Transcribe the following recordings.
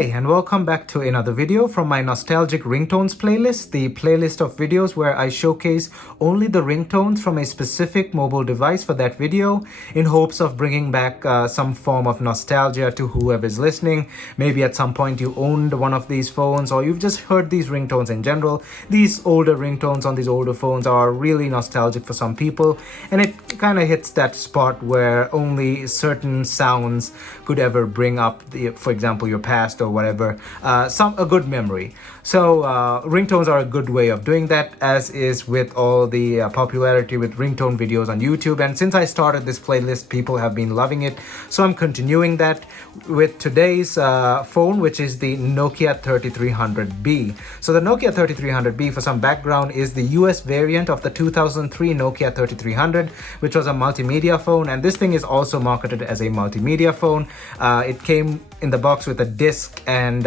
Hi, and welcome back to another video from my Nostalgic Ringtones playlist, the playlist of videos where I showcase only the ringtones from a specific mobile device for that video in hopes of bringing back some form of nostalgia to whoever is listening. Maybe at some point you owned one of these phones or you've just heard these ringtones in general. These older ringtones on these older phones are really nostalgic for some people, and it kind of hits that spot where only certain sounds could ever bring up, for example, your past or whatever, a good memory. So ringtones are a good way of doing that, as is with all the popularity with ringtone videos on YouTube. And since I started this playlist, people have been loving it, so I'm continuing that with today's phone, which is the Nokia 3300b. So the Nokia 3300b, for some background, is the US variant of the 2003 Nokia 3300, which was a multimedia phone, and this thing is also marketed as a multimedia phone. It came in the box with a disc, and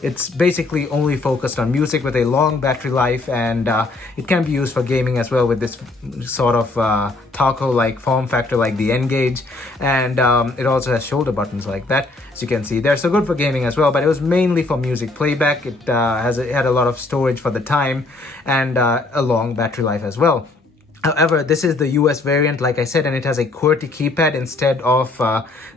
it's basically only focused on music with a long battery life, and it can be used for gaming as well with this sort of taco-like form factor like the N-Gage, and it also has shoulder buttons like that, as you can see there. So good for gaming as well, but it was mainly for music playback. It had a lot of storage for the time and a long battery life as well. However, this is the US variant, like I said, and it has a QWERTY keypad instead of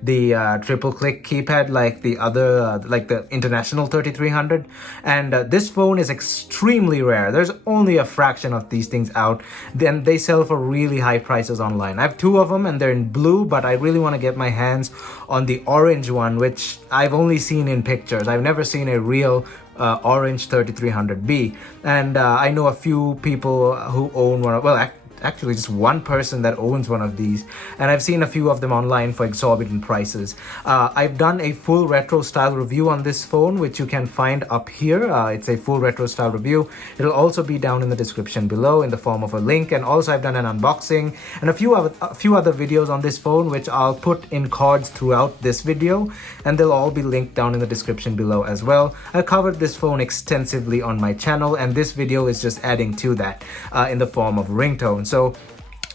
the triple-click keypad like the other, like the international 3300. And this phone is extremely rare. There's only a fraction of these things out. Then they sell for really high prices online. I have two of them, and they're in blue, but I really want to get my hands on the orange one, which I've only seen in pictures. I've never seen a real orange 3300b, and I know a few people who own one. Well, actually just one person that owns one of these, and I've seen a few of them online for exorbitant prices. I've done a full retro style review on this phone, which you can find up here. It's a full retro style review. It'll also be down in the description below in the form of a link, and also I've done an unboxing and a few other videos on this phone, which I'll put in cards throughout this video, and they'll all be linked down in the description below as well. I covered this phone extensively on my channel, and this video is just adding to that in the form of ringtones. So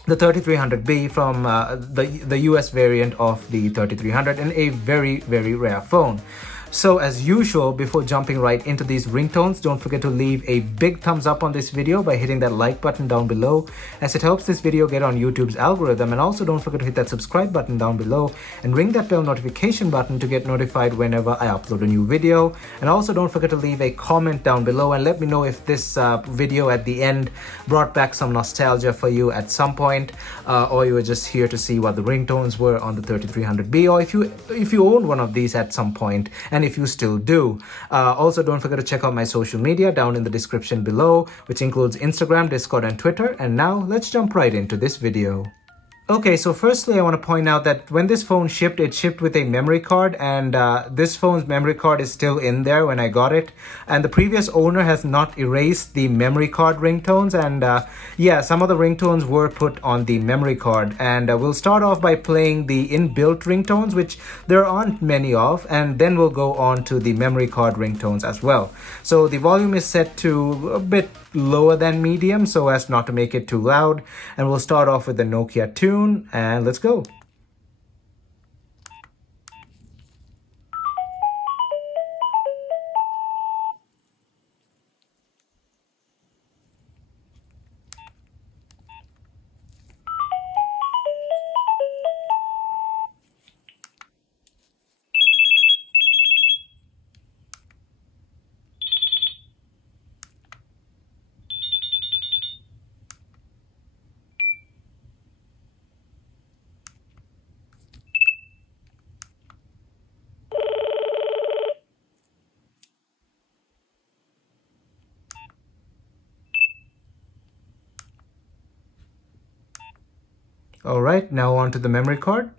the 3300b from the US variant of the 3300, and a very, very rare phone. So as usual, before jumping right into these ringtones, don't forget to leave a big thumbs up on this video by hitting that like button down below, as it helps this video get on YouTube's algorithm. And also don't forget to hit that subscribe button down below and ring that bell notification button to get notified whenever I upload a new video. And also don't forget to leave a comment down below and let me know if this video at the end brought back some nostalgia for you at some point, or you were just here to see what the ringtones were on the 3300b, or if you own one of these at some point, and if you still do. Also, don't forget to check out my social media down in the description below, which includes Instagram, Discord, and Twitter. And now let's jump right into this video. Okay, so firstly, I want to point out that when this phone shipped, it shipped with a memory card, and this phone's memory card is still in there when I got it. And the previous owner has not erased the memory card ringtones, and yeah, some of the ringtones were put on the memory card. And we'll start off by playing the inbuilt ringtones, which there aren't many of, and then we'll go on to the memory card ringtones as well. So the volume is set to a bit lower than medium so as not to make it too loud, and we'll start off with the Nokia tune, and let's go. All right, now on to the memory card.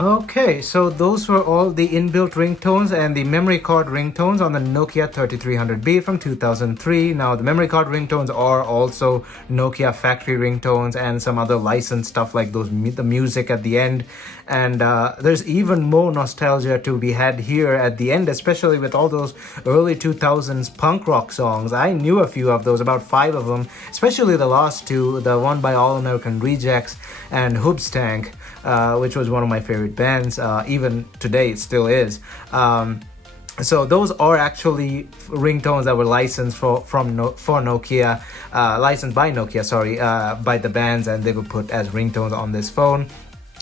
Okay, so those were all the inbuilt ringtones and the memory card ringtones on the Nokia 3300b from 2003. Now, the memory card ringtones are also Nokia factory ringtones and some other licensed stuff like the music at the end. And there's even more nostalgia to be had here at the end, especially with all those early 2000s punk rock songs. I knew a few of those, about 5 of them, especially the last two, the one by All American Rejects and Hoobstank. Which was one of my favorite bands. Even today, it still is. So those are actually ringtones that were licensed for Nokia, licensed by Nokia, sorry, by the bands, and they were put as ringtones on this phone.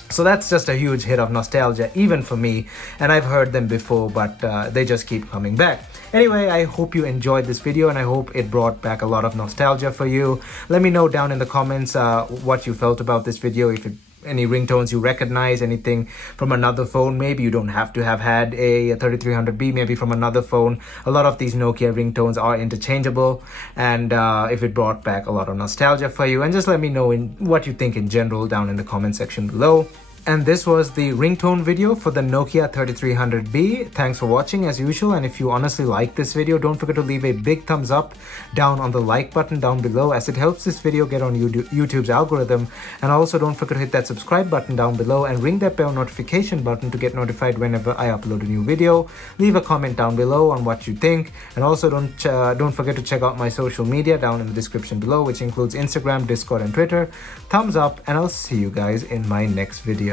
So that's just a huge hit of nostalgia, even for me. And I've heard them before, but they just keep coming back. Anyway, I hope you enjoyed this video and I hope it brought back a lot of nostalgia for you. Let me know down in the comments what you felt about this video, if any ringtones you recognize, anything from another phone. Maybe you don't have to have had a 3300b, maybe from another phone. A lot of these Nokia ringtones are interchangeable, and if it brought back a lot of nostalgia for you. And just let me know what you think in general down in the comment section below. And this was the ringtone video for the Nokia 3300b. Thanks for watching as usual, and if you honestly like this video, don't forget to leave a big thumbs up down on the like button down below, as it helps this video get on YouTube's algorithm. And also don't forget to hit that subscribe button down below and ring that bell notification button to get notified whenever I upload a new video. Leave a comment down below on what you think, and also don't forget to check out my social media down in the description below, which includes Instagram, Discord and Twitter. Thumbs up, and I'll see you guys in my next video.